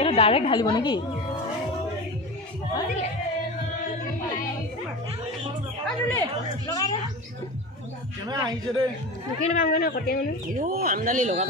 এটা ডাইৰেক্ট ঢালিব নেকি আমদালি লগাব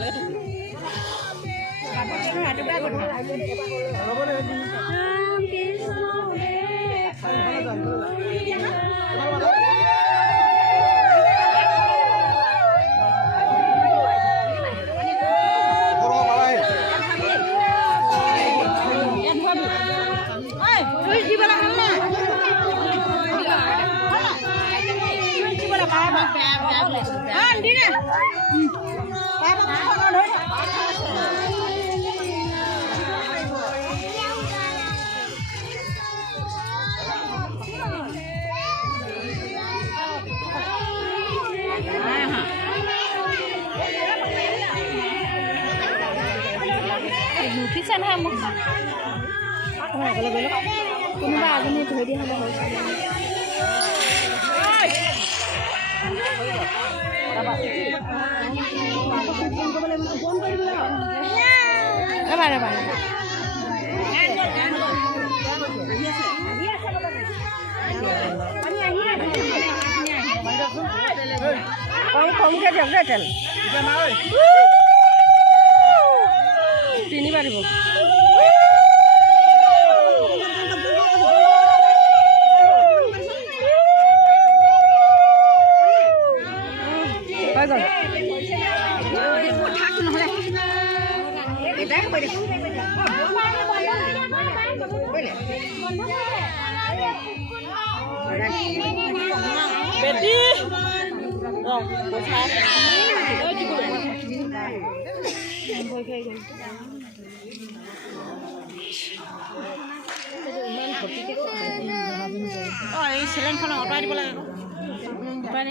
উঠিছে নহয় মোক কোনোবা এজনী ধৰি দিয়া হ'লে হৈছে কমকে দিয়ক দেই তেল তিনিবাৰ দিব বেটি এই চেলেনখন অঁতৰাই দিব লাগে অঁতৰাই